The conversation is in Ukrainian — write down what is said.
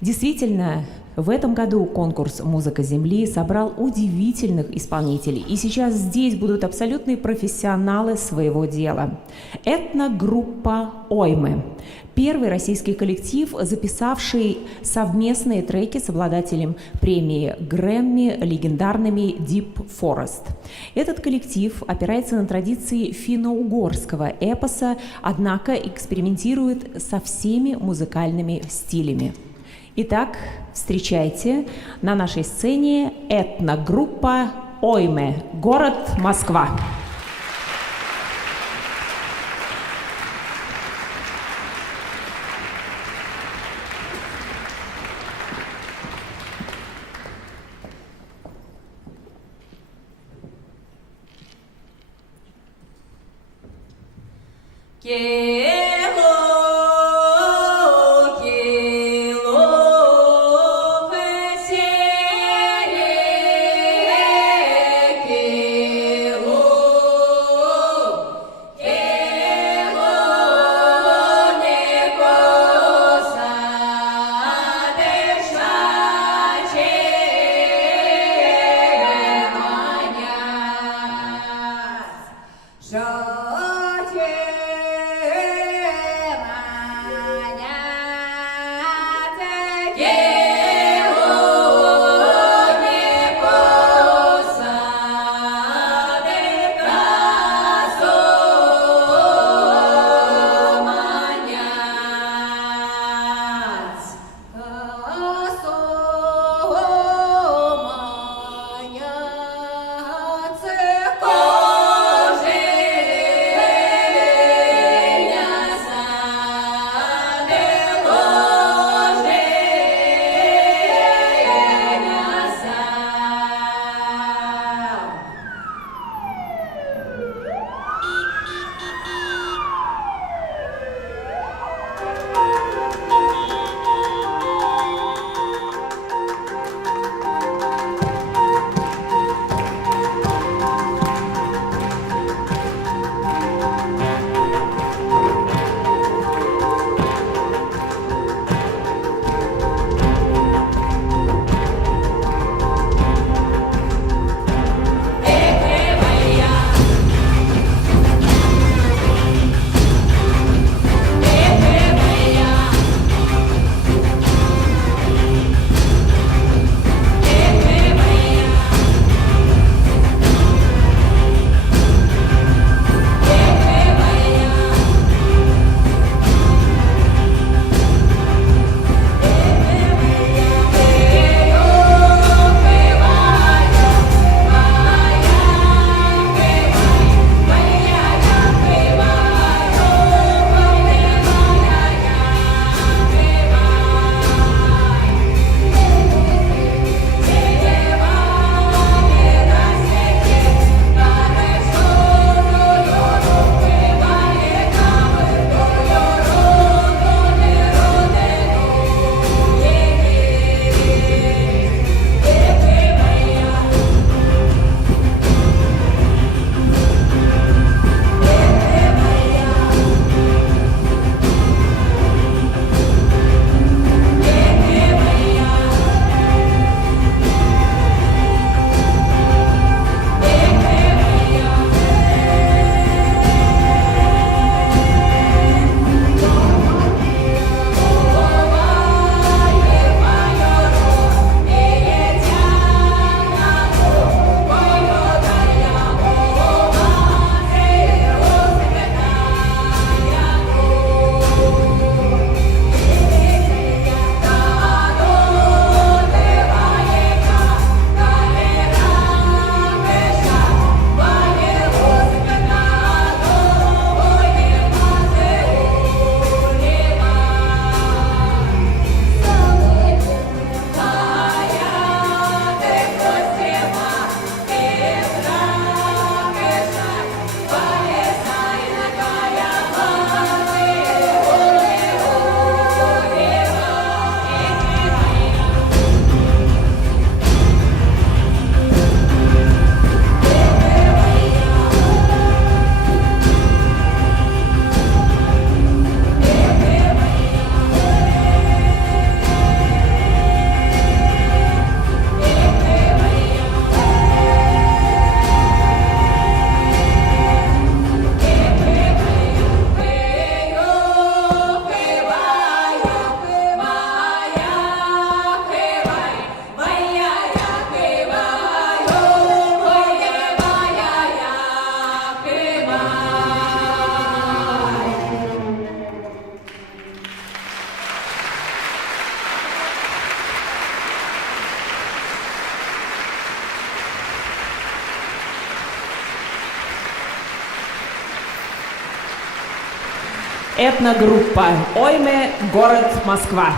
Действительно, в этом году конкурс «Музыка Земли» собрал удивительных исполнителей, и сейчас здесь будут абсолютные профессионалы своего дела. Этногруппа «Оймы» – первый российский коллектив, записавший совместные треки с обладателем премии Грэмми, легендарными Deep Forest. Этот коллектив опирается на традиции финно-угорского эпоса, однако экспериментирует со всеми музыкальными стилями. Итак, встречайте на нашей сцене этногруппа «Ойме», город Москва. Этногруппа «Ойме», город Москва.